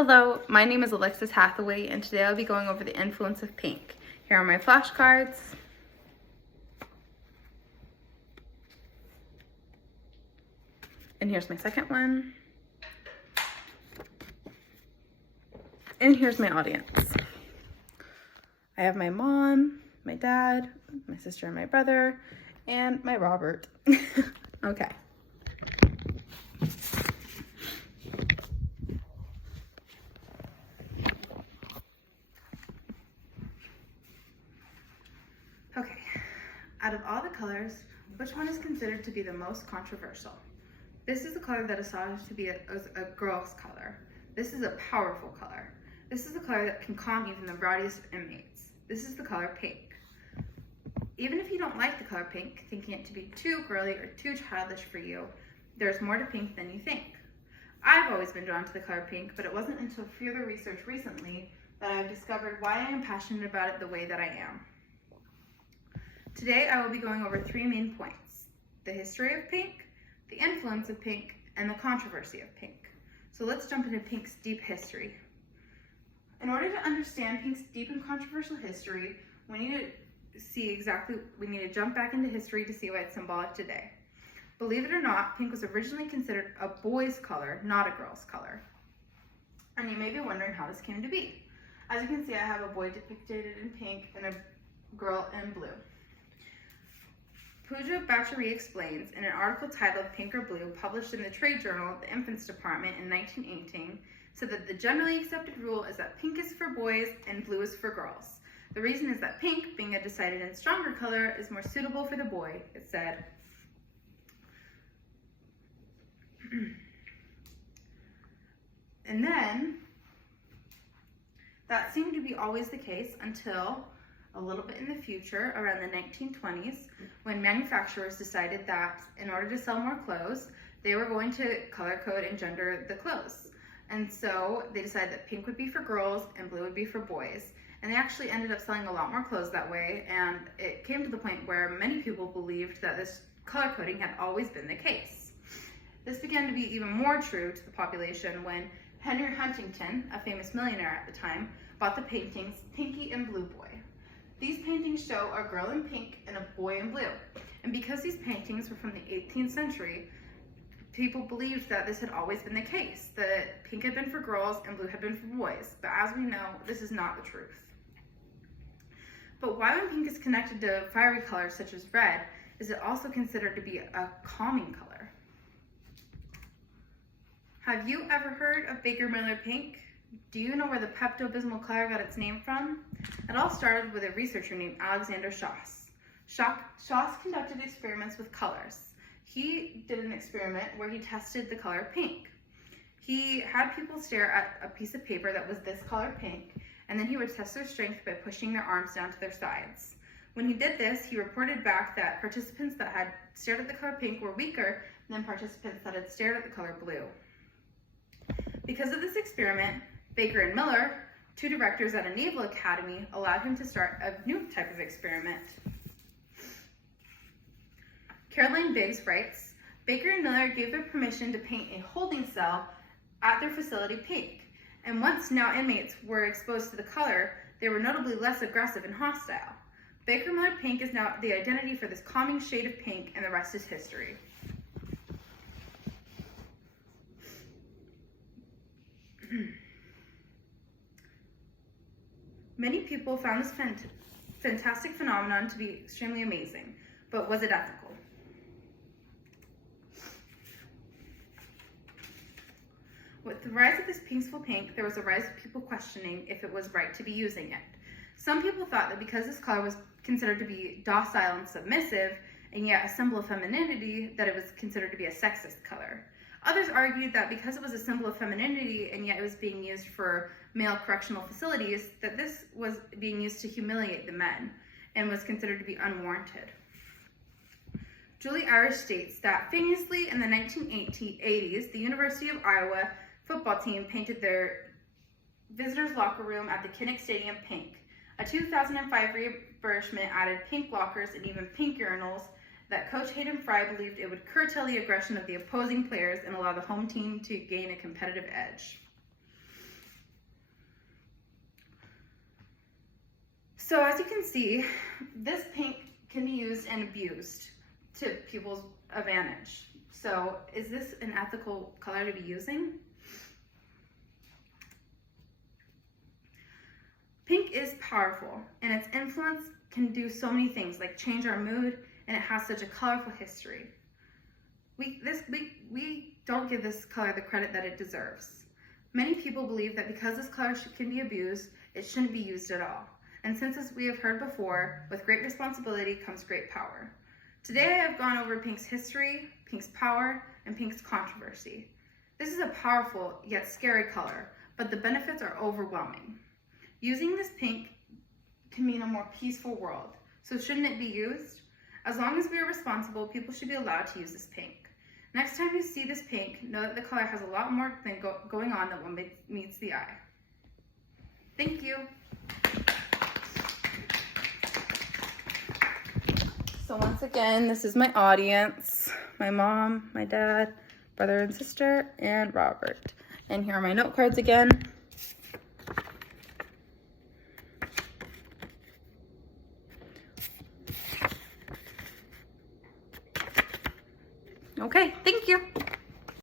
Hello, my name is Alexis Hathaway, and today I'll be going over the influence of pink. Here are my flashcards. And here's my second one. And here's my audience. I have my mom, my dad, my sister and my brother, and my Robert. Okay. Okay, out of all the colors, which one is considered to be the most controversial? This is a color that is thought to be a girl's color. This is a powerful color. This is a color that can calm even the rowdiest inmates. This is the color pink. Even if you don't like the color pink, thinking it to be too girly or too childish for you, there's more to pink than you think. I've always been drawn to the color pink, but it wasn't until further research recently that I've discovered why I am passionate about it the way that I am. Today I will be going over three main points: the history of pink, the influence of pink, and the controversy of pink. So let's jump into pink's deep history. In order to understand pink's deep and controversial history, we need to jump back into history to see why it's symbolic today. Believe it or not, pink was originally considered a boy's color, not a girl's color. And you may be wondering how this came to be. As you can see, I have a boy depicted in pink and a girl in blue. Pooja Bhattacharya explains in an article titled Pink or Blue, published in the trade journal The Infants Department in 1918, said that the generally accepted rule is that pink is for boys and blue is for girls. The reason is that pink, being a decided and stronger color, is more suitable for the boy, it said. And then, that seemed to be always the case until a little bit in the future, around the 1920s, when manufacturers decided that in order to sell more clothes, they were going to color code and gender the clothes. And so they decided that pink would be for girls and blue would be for boys. And they actually ended up selling a lot more clothes that way, and it came to the point where many people believed that this color coding had always been the case. This began to be even more true to the population when Henry Huntington, a famous millionaire at the time, bought the paintings Pinky and Blue Boy. These paintings show a girl in pink and a boy in blue. And because these paintings were from the 18th century, people believed that this had always been the case, that pink had been for girls and blue had been for boys. But as we know, this is not the truth. But why when pink is connected to fiery colors such as red, is it also considered to be a calming color? Have you ever heard of Baker Miller pink? Do you know where the Pepto-Bismol color got its name from? It all started with a researcher named Alexander Schoss. Schoss conducted experiments with colors. He did an experiment where he tested the color pink. He had people stare at a piece of paper that was this color pink, and then he would test their strength by pushing their arms down to their sides. When he did this, he reported back that participants that had stared at the color pink were weaker than participants that had stared at the color blue. Because of this experiment, Baker and Miller, two directors at a naval academy, allowed him to start a new type of experiment. Caroline Biggs writes, Baker and Miller gave their permission to paint a holding cell at their facility pink, and once now inmates were exposed to the color, they were notably less aggressive and hostile. Baker Miller pink is now the identity for this calming shade of pink, and the rest is history. Many people found this fantastic phenomenon to be extremely amazing, but was it ethical? With the rise of this peaceful pink, there was a rise of people questioning if it was right to be using it. Some people thought that because this color was considered to be docile and submissive, and yet a symbol of femininity, that it was considered to be a sexist color. Others argued that because it was a symbol of femininity and yet it was being used for male correctional facilities, that this was being used to humiliate the men and was considered to be unwarranted. Julie Irish states that famously in the 1980s, the University of Iowa football team painted their visitors' locker room at the Kinnick Stadium pink. A 2005 refurbishment added pink lockers and even pink urinals that Coach Hayden Fry believed it would curtail the aggression of the opposing players and allow the home team to gain a competitive edge. So as you can see, this pink can be used and abused to people's advantage. So is this an ethical color to be using? Pink is powerful, and its influence can do so many things, like change our mood, and it has such a colorful history. We don't give this color the credit that it deserves. Many people believe that because this color can be abused, it shouldn't be used at all. And since, as we have heard before, with great responsibility comes great power. Today I have gone over pink's history, pink's power, and pink's controversy. This is a powerful yet scary color, but the benefits are overwhelming. Using this pink can mean a more peaceful world, so shouldn't it be used? As long as we are responsible, people should be allowed to use this pink. Next time you see this pink, know that the color has a lot more than going on than what meets the eye. Thank you. So once again, this is my audience, my mom, my dad, brother and sister, and Robert. And here are my note cards again. Okay, thank you.